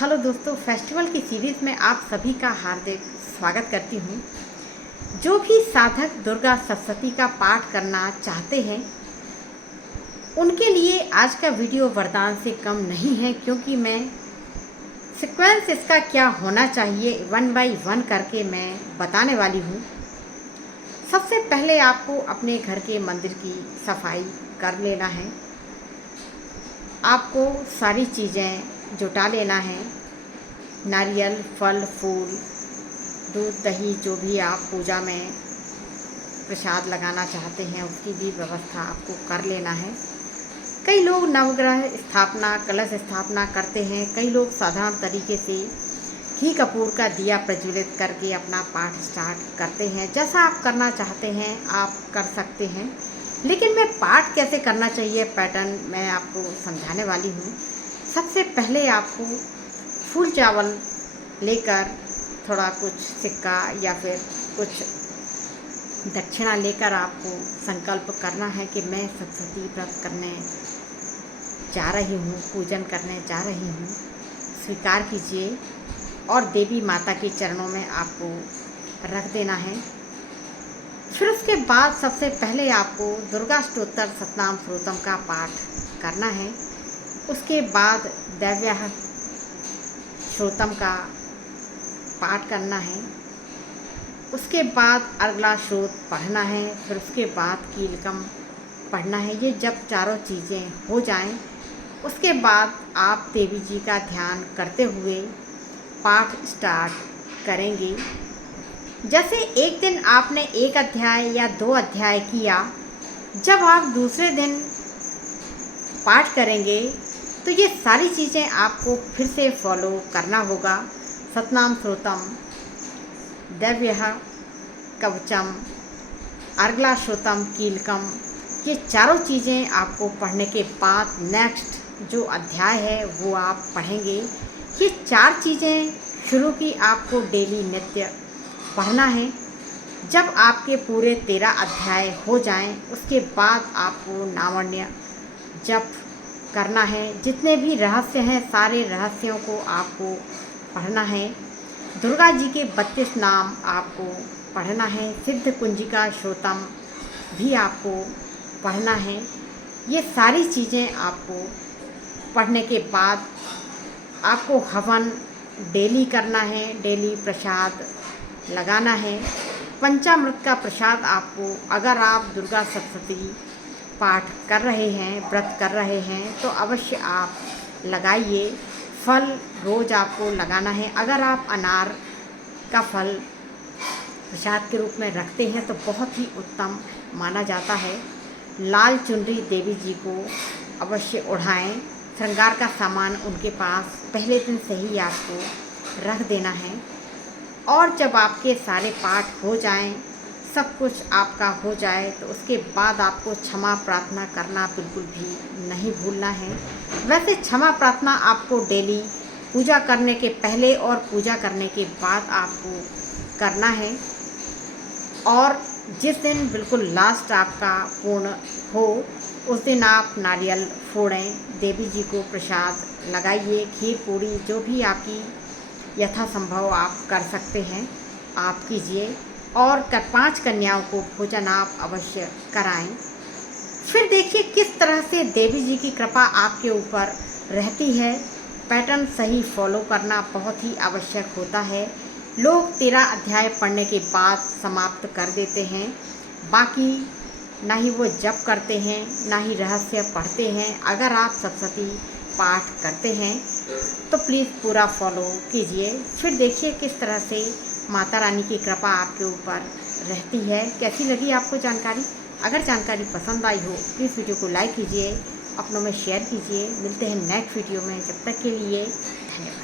Hello दोस्तों, festival की series में आप सभी का हार्दिक स्वागत करती हूँ। जो भी साधक दुर्गा सप्तशती का पाठ करना चाहते हैं उनके लिए आज का वीडियो वरदान से कम नहीं है, क्योंकि मैं सीक्वेंस इसका क्या होना चाहिए 1 बाय 1 करके मैं बताने वाली हूँ। सबसे पहले आपको अपने घर के मंदिर की सफाई कर लेना है। आपको सारी चीज़ें जुटा लेना है, नारियल, फल, फूल, दूध, दही, जो भी आप पूजा में प्रसाद लगाना चाहते हैं उसकी भी व्यवस्था आपको कर लेना है। कई लोग नवग्रह स्थापना, कलश स्थापना करते हैं। कई लोग साधारण तरीके से घी कपूर का दिया प्रज्वलित करके अपना पाठ स्टार्ट करते हैं। जैसा आप करना चाहते हैं आप कर सकते हैं, लेकिन मैं पाठ कैसे करना चाहिए पैटर्न मैं आपको समझाने वाली हूँ। सबसे पहले आपको फूल चावल लेकर थोड़ा कुछ सिक्का या फिर कुछ दक्षिणा लेकर आपको संकल्प करना है कि मैं सप्तशती व्रत करने जा रही हूँ, पूजन करने जा रही हूँ। स्वीकार कीजिए और देवी माता के चरणों में आपको रख देना है। फिर उसके बाद सबसे पहले आपको दुर्गा स्तोत्र सतनाम स्तोत्रम का पाठ करना है। उसके बाद दैव्यः स्तोत्रम का पाठ करना है। उसके बाद अगला श्लोक पढ़ना है। फिर उसके बाद कीलकम पढ़ना है। ये जब चारों चीज़ें हो जाएं, उसके बाद आप देवी जी का ध्यान करते हुए पाठ स्टार्ट करेंगे। जैसे एक दिन आपने 1 अध्याय या 2 अध्याय किया, जब आप दूसरे दिन पाठ करेंगे तो ये सारी चीज़ें आपको फिर से फॉलो करना होगा। सतनाम स्तोत्रम, दैव्यः कवचम, अर्गला स्तोत्रम, कीलकम, ये चारों चीज़ें आपको पढ़ने के बाद नेक्स्ट जो अध्याय है वो आप पढ़ेंगे। ये 4 चीज़ें शुरू की आपको डेली नित्य पढ़ना है। जब आपके पूरे 13 अध्याय हो जाएं, उसके बाद आपको नामण्य जप करना है। जितने भी रहस्य हैं सारे रहस्यों को आपको पढ़ना है। दुर्गा जी के 32 नाम आपको पढ़ना है। सिद्ध कुंजिका स्तोत्रम भी आपको पढ़ना है। ये सारी चीज़ें आपको पढ़ने के बाद आपको हवन डेली करना है, डेली प्रसाद लगाना है। पंचामृत का प्रसाद आपको, अगर आप दुर्गा सप्तशती पाठ कर रहे हैं, व्रत कर रहे हैं, तो अवश्य आप लगाइए। फल रोज़ आपको लगाना है। अगर आप अनार का फल प्रसाद के रूप में रखते हैं तो बहुत ही उत्तम माना जाता है। लाल चुनरी देवी जी को अवश्य ओढ़ाएं। श्रृंगार का सामान उनके पास पहले दिन से ही आपको रख देना है। और जब आपके सारे पाठ हो जाएं, सब कुछ आपका हो जाए, तो उसके बाद आपको क्षमा प्रार्थना करना बिल्कुल भी नहीं भूलना है। वैसे क्षमा प्रार्थना आपको डेली पूजा करने के पहले और पूजा करने के बाद आपको करना है। और जिस दिन बिल्कुल लास्ट आपका पूर्ण हो उस दिन आप नारियल फोड़ें, देवी जी को प्रसाद लगाइए। खीर पूड़ी जो भी आपकी यथासंभव आप कर सकते हैं आप कीजिए। और 5 कन्याओं को भोजन आप अवश्य कराएं। फिर देखिए किस तरह से देवी जी की कृपा आपके ऊपर रहती है। पैटर्न सही फॉलो करना बहुत ही आवश्यक होता है। लोग 13 अध्याय पढ़ने के बाद समाप्त कर देते हैं। बाकी ना ही वो जप करते हैं, ना ही रहस्य पढ़ते हैं। अगर आप सप्तशती पाठ करते हैं तो प्लीज़ पूरा फॉलो कीजिए। फिर देखिए किस तरह से माता रानी की कृपा आपके ऊपर रहती है। कैसी लगी आपको जानकारी? अगर जानकारी पसंद आई हो प्लीज़ वीडियो को लाइक कीजिए, अपनों में शेयर कीजिए। मिलते हैं नेक्स्ट वीडियो में, जब तक के लिए धन्यवाद।